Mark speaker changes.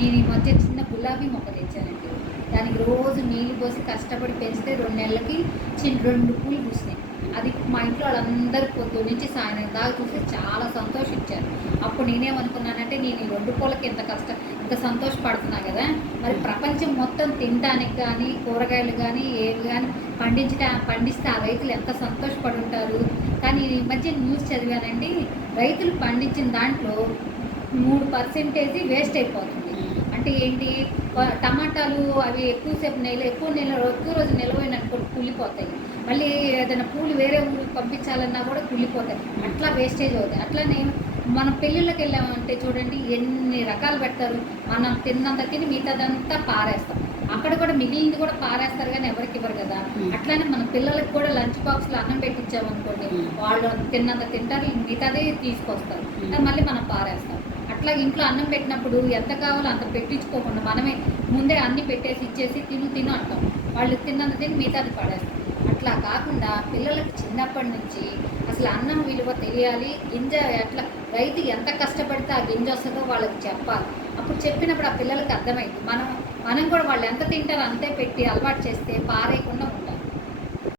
Speaker 1: నేను ఈ మధ్య చిన్న గులాబీ మొక్క తెచ్చానండి. దానికి రోజు నీళ్ళు పోసి కష్టపడి పెంచితే రెండు నెలలకి చిన్న రెండు పూలు పూసినాయి. అది మా ఇంట్లో వాళ్ళందరూ పొద్దు నుంచి సాయంత్రం దాకా చూస్తే చాలా సంతోషించారు అప్పుడు నేనేమనుకున్నానంటే నేను ఈ రెండు పూలకి ఇంత కష్టం ఇంత సంతోషపడుతున్నా కదా మరి ప్రపంచం మొత్తం తినడానికి కానీ కూరగాయలు కానీ ఏవి కానీ పండించడా పండిస్తే ఆ రైతులు ఎంత సంతోషపడి ఉంటారు. కానీ ఈ మధ్య న్యూస్ చదివానండి రైతులు పండించిన దాంట్లో మూడు పర్సెంటేజ్ వేస్ట్ అయిపోతుంది. అంటే ఏంటి? టమాటాలు అవి ఎక్కువసేపు నెల ఎక్కువ నెల ఎక్కువ రోజు నిలవైననుకో కుళ్ళిపోతాయి. మళ్ళీ ఏదైనా పూలు వేరే ఊరికి పంపించాలన్నా కూడా కుళ్ళిపోతాయి. అట్లా వేస్టేజ్ అవుతాయి. అట్లానే మనం పెళ్ళిళ్ళకి వెళ్ళామంటే చూడండి ఎన్ని రకాలు పెడతారు. మనం తిన్నంత తిని మిగతాదంతా పారేస్తాం. అక్కడ కూడా మిగిలింది కూడా పారేస్తారు కానీ ఎవరికి ఇవ్వరు కదా. అట్లానే మన పిల్లలకి కూడా లంచ్ బాక్స్లో అన్నం పెట్టించామనుకోండి. వాళ్ళు తిన్నంత తింటారు మిగతాదే తీసుకొస్తారు. మళ్ళీ మనం పారేస్తాం. అట్లా ఇంట్లో అన్నం పెట్టినప్పుడు ఎంత కావాలో అంత పెట్టించుకోకుండా మనమే ముందే అన్ని పెట్టేసి ఇచ్చేసి తిను తిను అంటాం. వాళ్ళు తిన్నంత తిని మిగతాది పడేస్తాం. అట్లా కాకుండా పిల్లలకి చిన్నప్పటి నుంచి అసలు అన్నం విలువ తెలియాలి గింజ ఎట్లా రైతు ఎంత కష్టపడితే ఆ గింజ వస్తుందో వాళ్ళకి చెప్పాలి. అప్పుడు చెప్పినప్పుడు ఆ పిల్లలకి అర్థమైంది. మనం మనం కూడా వాళ్ళు ఎంత తింటారో అంతే పెట్టి అలవాటు చేస్తే పారే